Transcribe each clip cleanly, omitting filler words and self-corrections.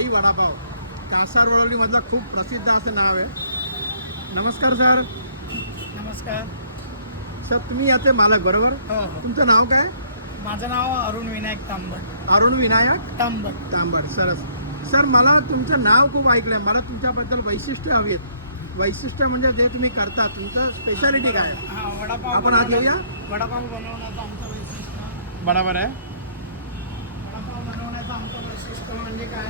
भाई वडापाव, कासार वडवलीमधलं खूप प्रसिद्ध असं नाव आहे. नमस्कार सर. नमस्कार सर, तुम्ही याचे मालक बरोबर? हो. तुमचं नाव काय? माझं नाव अरुण विनायक तांबट. अरुण विनायक तांबट. सरस. सर, मला तुमचं नाव खूप ऐकलंय. मला तुमच्याबद्दल वैशिष्ट्य हवी आहेत. वैशिष्ट्य म्हणजे जे तुम्ही करता, तुमचं स्पेशालिटी काय आहे? वडापाव आपण आज येऊया. वडापाव बनवण्याचं आमचं वैशिष्ट्य. बरोबर आहे. वडापाव बनवण्याचं आमचं वैशिष्ट्य म्हणजे काय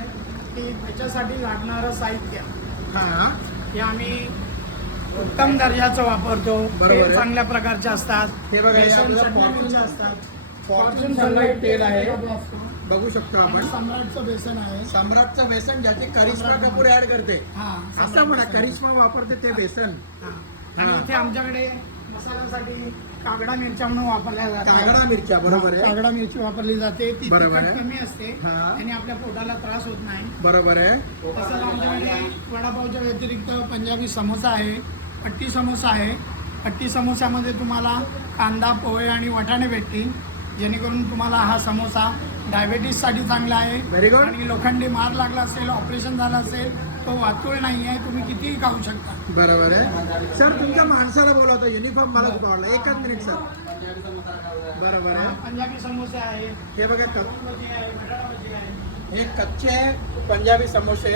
की त्याच्यासाठी लागणारं साहित्य हां, हे आम्ही उत्तम दर्जाचं वापरतो. बरोबर आहे. ते चांगल्या प्रकारचे असतात. हे बघा, हे बेसन आपलं चटण्यांचे फॉर्च्यून असतात. फॉर्च्यून सनलाइट तेल आहे. बघू शकतो आणि आपण. सम्राटचं बेसन आहे. सम्राटचं बेसन, ज्याची करिश्मा कपूर ऍड करते. असं म्हणा, करिश्मा वापरते ते बेसन. आणि इथे आमच्याकडे मसाल्यासाठी कागडा मिरच्या म्हणून वापरल्या जातात. कागडा मिरच्या, बरोबर आहे. कागडा मिरची वापरली जाते. ती बरोबर तिखट आहे. कमी असते हा. आणि आपल्या पोटाला त्रास होत नाही. बरोबर आहे. तसंच आमच्याकडे वडापावच्या व्यतिरिक्त पंजाबी समोसा आहे, पट्टी समोसा आहे. पट्टी समोस्यामध्ये तुम्हाला कांदा, पोहे आणि वाटाणे भेटतील, जेणेकरून तुम्हाला हा समोसा डायबेटीससाठी चांगला आहे. Very good. आणि लोखंडी मार लागला असेल, ऑपरेशन झालं असेल, तो वातूळ नाही आहे, तुम्ही कितीही खाऊ शकता. बरोबर आहे. सर, तुमच्या माणसाला बोलवतो. युनिफॉर्म मला खूप आवडला. एकच मिनिट सर. बरोबर आहे. पंजाबी समोसे आहे, हे बघा, भजी आहे, बटाटा भजी आहे. हे कच्चे पंजाबी समोसे.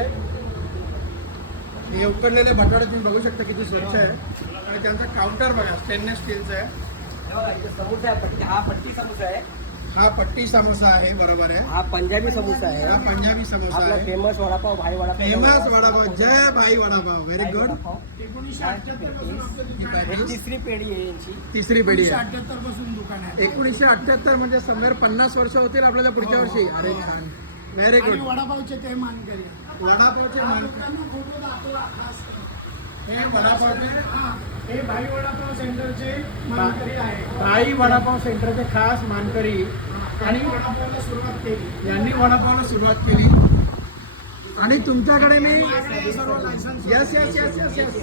हे उकडलेले बटाटे तुम्ही बघू शकता किती स्वच्छ आहे. आणि त्यांचा काउंटर बघा, स्टेनलेस स्टीलचा आहे. समोसा आहे. हा पट्टी समोसा आहे. हा पट्टी समोसा आहे. बरोबर आहे. हा पंजाबी समोसा आहे. हा पंजाबी समोसा आपला आहे. फेमस वडापाव भाई वडापाव. फेमस वडापाव. जय भाई वडापाव. Very good. 1978 पासून आपलं दुकान आहे. ही तिसरी पेढी आहे यांची. तिसरी पिढी आहे. 1978 पासून दुकान आहे. 1978 म्हणजे समवेर 50 वर्ष होतील आपल्याला पुढच्या वर्षी. अरे छान. व्हेरी आणि गुड. वडापावचे ते मानकरी. वडापावचे मान. लोकांना फोटो दाखवा खास. हे वडापावचे हा, हे भाई वडापाव सेंटरचे मानकरी आहे. भाई वडापाव सेंटरचे खास मानकरी. आणि वडापावला सुरुवात केली. यांनी वडापावला सुरुवात केली. आणि तुमच्याकडे मी सर्व licence yes yes yes yes yes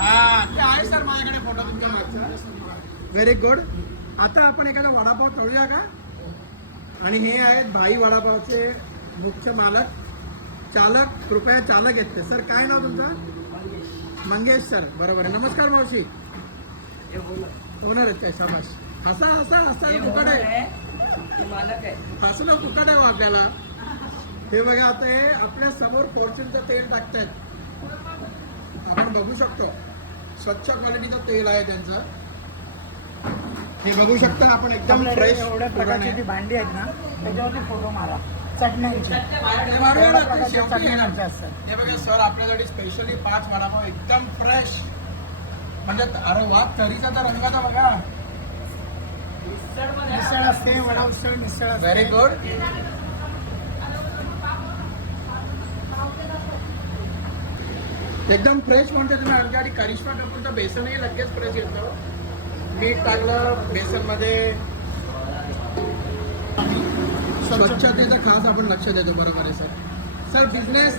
हा, ते आहे सर माझ्याकडे फोटो तुमच्या मागचा. Very good. आता आपण एखादा वडापाव तळूया का? आणि हे आहेत भाई वडापावचे मुख्य मालक, चालक. कृपया चालक आहेत ते. सर, काय नाव तुमचं? मंगेश सर. बरोबर आहे. नमस्कार मावशी. ओनर आहेत काय? शाबाश. हसा हसा हसा. फुकट आहे. मालक आहे. हसणं फुकट आहे हो आपल्याला. हे बघा, आता हे आपल्या समोर फॉर्च्यूनचं तेल टाकतायत. आपण बघू शकतो. स्वच्छ क्वालिटीचं तेल आहे त्यांचं. हे बघू शकता आपण. एकदम फ्रेश. एवढ्या प्रकारची ती भांडी आहेत ना, त्याच्यावरती फोटो मारा. चटण्यांची चटण्यांचे असतात. हे बघा सर, आपल्यासाठी स्पेशली 5 वडापाव एकदम फ्रेश. म्हणजे अरे वा, तरीचा तर रंगाचा बघा. मिसळ असते, वडा उसळ मिसळ असते. Very good. एकदम फ्रेश म्हणते तुम्ही. आमच्यासाठी करिश्मा कपूरचं बेसनही लगेच फ्रेश येतं. मीठ टाकलं बेसनमध्ये. स्वच्छतेचं खास आपण लक्ष देतो. बरोबर आहे सर. सर, बिझनेस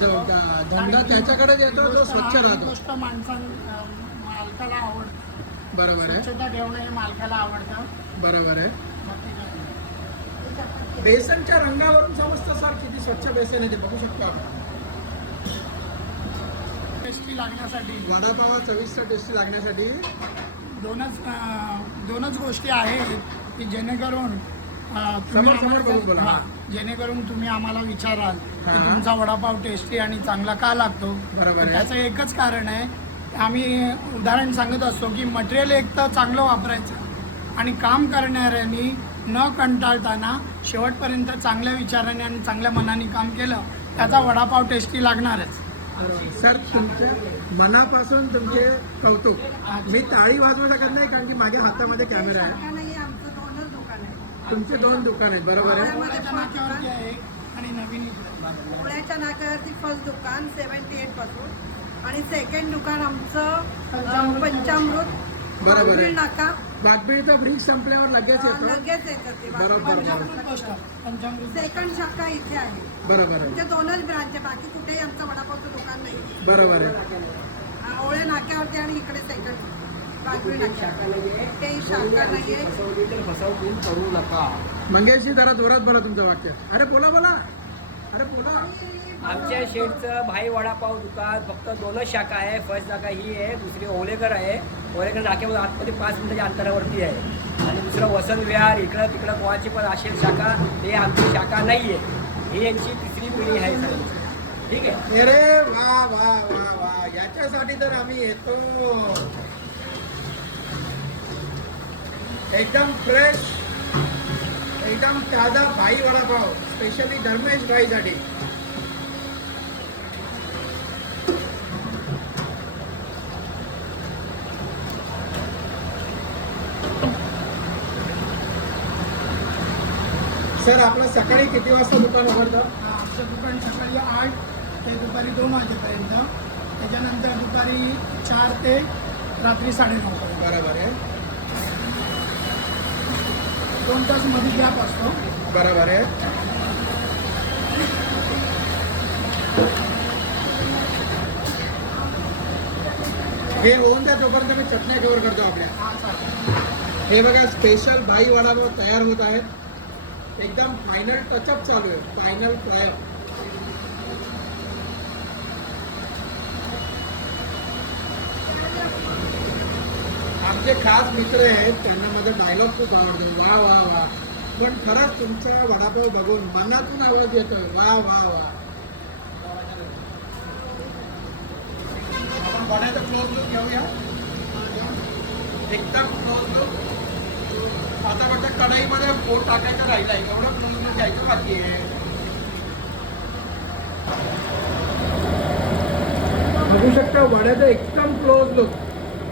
धंदा त्याच्याकडेच येतो जो स्वच्छ राहतो. गोष्ट मालकाला आवडतं. बरोबर आहे. स्वच्छता ठेवणं हे मालकाला आवडतं. बरोबर आहे. बेसनच्या रंगावरून समजतं सर किती स्वच्छ बेसन आहे ते. बघू शकतो आपण. टेस्टी लागण्यासाठी वडापाव चविष्ट टेस्टी लागण्यासाठी दोनच गोष्टी आहेत की जेणेकरून समोर बघून बोला. जेणेकरून तुम्ही आम्हाला विचाराल की हा. तुमचा वडापाव टेस्टी आणि चांगला का लागतो. बरोबर आहे. त्याचं एकच कारण आहे. आम्ही उदाहरण सांगत असतो की मटेरियल एक तर चांगलं वापरायचं आणि काम करणाऱ्यांनी न कंटाळताना शेवटपर्यंत चांगल्या विचाराने आणि चांगल्या मनाने काम केलं, त्याचा वडापाव टेस्टी लागणारच. सर, तुमच्या मनापासून तुमचे कौतुक. मी टाळी वाजवू शकत नाही कारण की माझ्या हातामध्ये कॅमेरा आहे. तुमचे 2 दुकान आहेत. बरोबर आहे. पोळ्याच्या नाक्यावरती आहे आणि नवीन इकडे. पुण्याच्या नाक्यावरती फर्स्ट दुकान 78 पासून आणि सेकंड दुकान आमचं पंचामृत बरोबर आहे. नाका. बागबीळचा ब्रिज संपल्यावर लगेच येतो. लगेच येतं ते. बरोबर. पंचामृत सेकंड शाखा इथे आहे. बरोबर आहे. म्हणजे 2च ब्रांच आहे. बाकी कुठेही आमचं वडापावचं दुकान नाही. बरोबर आहे. ओळे नाक्यावरती आणि इकडे सेकंड. पाचवी शाखा नाका नाहीये. ते शाखा नाहीये. फसवणूक तर फसवणूक करू नका. मंगेशजी जरा जोरात बोला तुमचं वाक्य. अरे बोला बोला, अरे बोला. आमच्या शेडचं भाई वडापाव दुकान फक्त 2च शाखा आहे. फर्स्ट शाखा ही आहे, दुसरी ओलेकर आहे. ओलेकर नाक्यावर आतमध्ये 5 मिनिटाच्या अंतरावरती आहे. आणि दुसरं वसंत विहार इकडं तिकडं कोणाची पण असेल शाखा, ते आमची शाखा नाही आहे. ही यांची तिसरी पिढी आहे सर. ठीक आहे. अरे वा वा वा वा, याच्यासाठी तर आम्ही येतो. एकदम फ्रेश, एकदम ताजा भाई वडापाव, स्पेशली धर्मेश भाईसाठी. सर आपलं सकाळी किती वाजता दुकान उघडतं? आमचं दुकान सकाळी 8 ते दुपारी 2 वाजेपर्यंत, त्याच्यानंतर दुपारी 4 ते रात्री 9:30 पर्यंत. बरोबर आहे, 2 तास मध्ये गॅप असतो. बरोबर आहे. हे होऊन द्या तोपर्यंत मी चटण्या कव्हर करतो आपल्या. हा चालेल. हे बघा स्पेशल भाई वडापाव तयार होत आहेत. एकदम फायनल टचअप चालू आहे, फायनल ट्रायल. आमचे खास मित्र आहेत, त्यांना माझा डायलॉग खूप आवडतो. वा वा वा. पण खरंच तुमचा वडापाव बघून मनातून आवाज येतोय. वा वा वा. आपण वड्याचा क्लोज लुक घेऊया. एकदम क्लोज लुक. आता वाटतं कढईमध्ये पोट टाकायचं राहिलं आहे, एवढं क्लोज लुक घ्यायचं बाकी आहे. बघू शकता वड्याचं एकदम क्लोज लुक.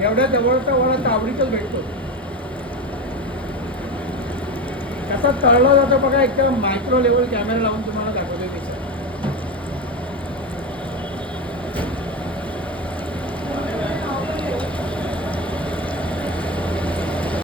एवढ्या जवळचा वडा तावडीतच भेटतो. कसा तळला जातो बघा, एकदम मायक्रो लेवल कॅमेरा लावून तुम्हाला दाखवतो.